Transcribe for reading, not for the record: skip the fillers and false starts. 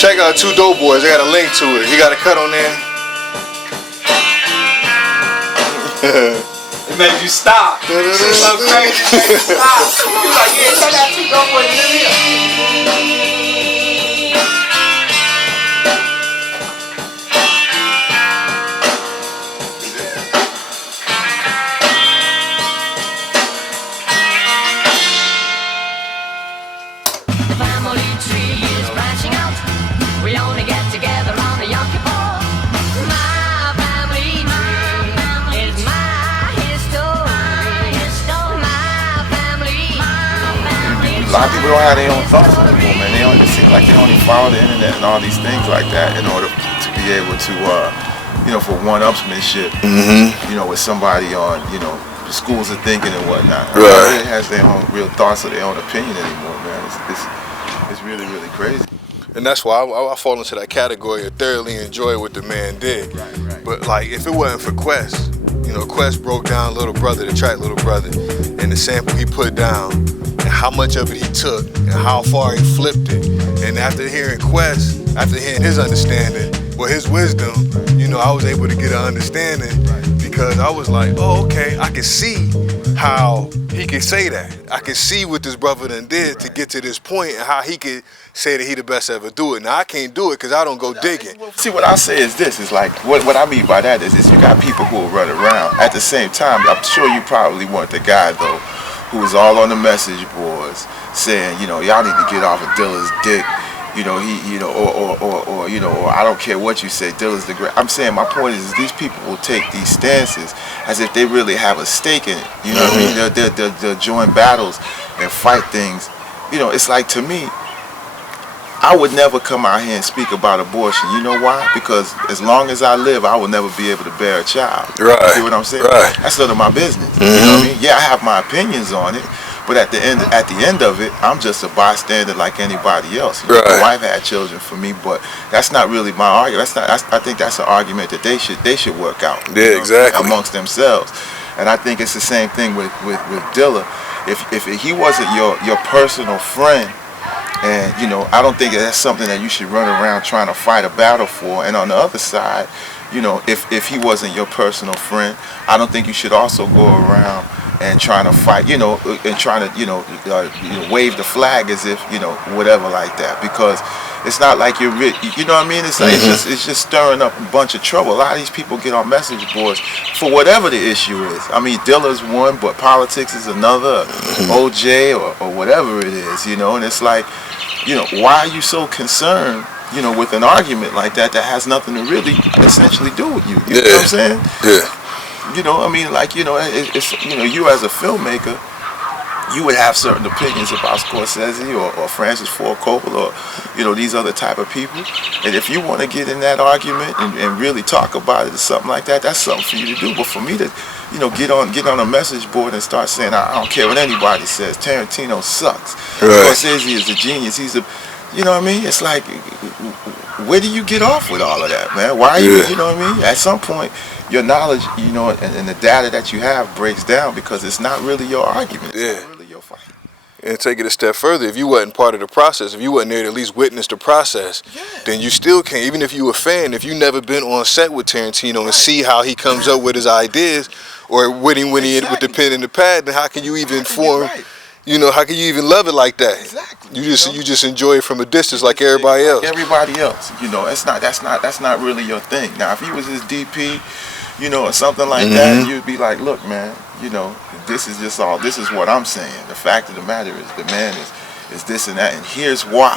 Check out Two Dope Boys. I got a link to it. He got a cut on there. It made you stop. It's so crazy. It made you stop. You was like, yeah, check out Two Dope Boys in here. We only get together on the Yom Kippur. My family is my history. My family. A lot of people don't have their own thoughts anymore, man. They only seem like they only follow the internet and all these things like that in order to be able to, you know, for one-upsmanship, you know, with somebody on, you know, the schools of thinking and whatnot. Right. Nobody has their own real thoughts or their own opinion anymore, man. It's really, really crazy. And that's why I fall into that category of thoroughly enjoy what the man did. Right. But like, if it wasn't for Quest, you know, Quest broke down Little Brother, the track Little Brother, and the sample he put down, and how much of it he took, and how far he flipped it. And after hearing Quest, after hearing his understanding, well, his wisdom, you know, I was able to get an understanding because I was like, oh, okay, I can see how he could say that. I can see what this brother done did to get to this point and how he could say that he the best ever do it. Now I can't do it because I don't go digging. See, what I say is this, is like, what I mean by that is you got people who will run around. At the same time, I'm sure you probably want the guy, though, who was all on the message boards saying, you know, y'all need to get off of Dilla's dick. You know, or you know, or I don't care what you say, Dilla's the great. I'm saying my point is these people will take these stances as if they really have a stake in it. You know what I mean? They'll join battles and fight things. You know, it's like, to me, I would never come out here and speak about abortion. You know why? Because as long as I live, I will never be able to bear a child. Right. You see what I'm saying? Right. That's none of my business. You know what I mean? Yeah, I have my opinions on it. But at the end of it, I'm just a bystander like anybody else. You know, my wife had children for me, but that's not really my argument. I think that's an argument that they should work out. Yeah, exactly. Amongst themselves. And I think it's the same thing with Dilla. If he wasn't your personal friend, and you know, I don't think that's something that you should run around trying to fight a battle for. And on the other side, you know, if he wasn't your personal friend, I don't think you should also go around and trying to fight, you know, and trying to, you know, wave the flag as if, you know, whatever like that, because it's not like you're rich, you know what I mean? It's like it's just stirring up a bunch of trouble. A lot of these people get on message boards for whatever the issue is. I mean, Dilla's one, but politics is another, OJ or whatever it is, you know. And it's like, you know, why are you so concerned, you know, with an argument like that has nothing to really essentially do with you? You know what I'm saying? Yeah. You know, I mean, like, you know, it's you know, you as a filmmaker, you would have certain opinions about Scorsese or Francis Ford Coppola or, you know, these other type of people. And if you want to get in that argument and really talk about it or something like that, that's something for you to do. But for me to, you know, get on a message board and start saying, I don't care what anybody says, Tarantino sucks, Scorsese is a genius, he's a, you know what I mean? It's like, where do you get off with all of that, man? Why are you, you know what I mean? At some point, your knowledge, you know, and the data that you have breaks down because it's not really your argument. It's not really your fight. And take it a step further, if you wasn't part of the process, if you wasn't there to at least witness the process, then you still can't, even if you a fan, if you never been on set with Tarantino and see how he comes up with his ideas, or when he with the pen and the pad, then how can you even form, you know, how can you even love it like that? Exactly. You just enjoy it from a distance like everybody else. Everybody else, you know, that's not really your thing. Now, if he was his DP, you know, or something like that, you'd be like, look, man, you know, this is what I'm saying. The fact of the matter is the man is this and that, and here's why.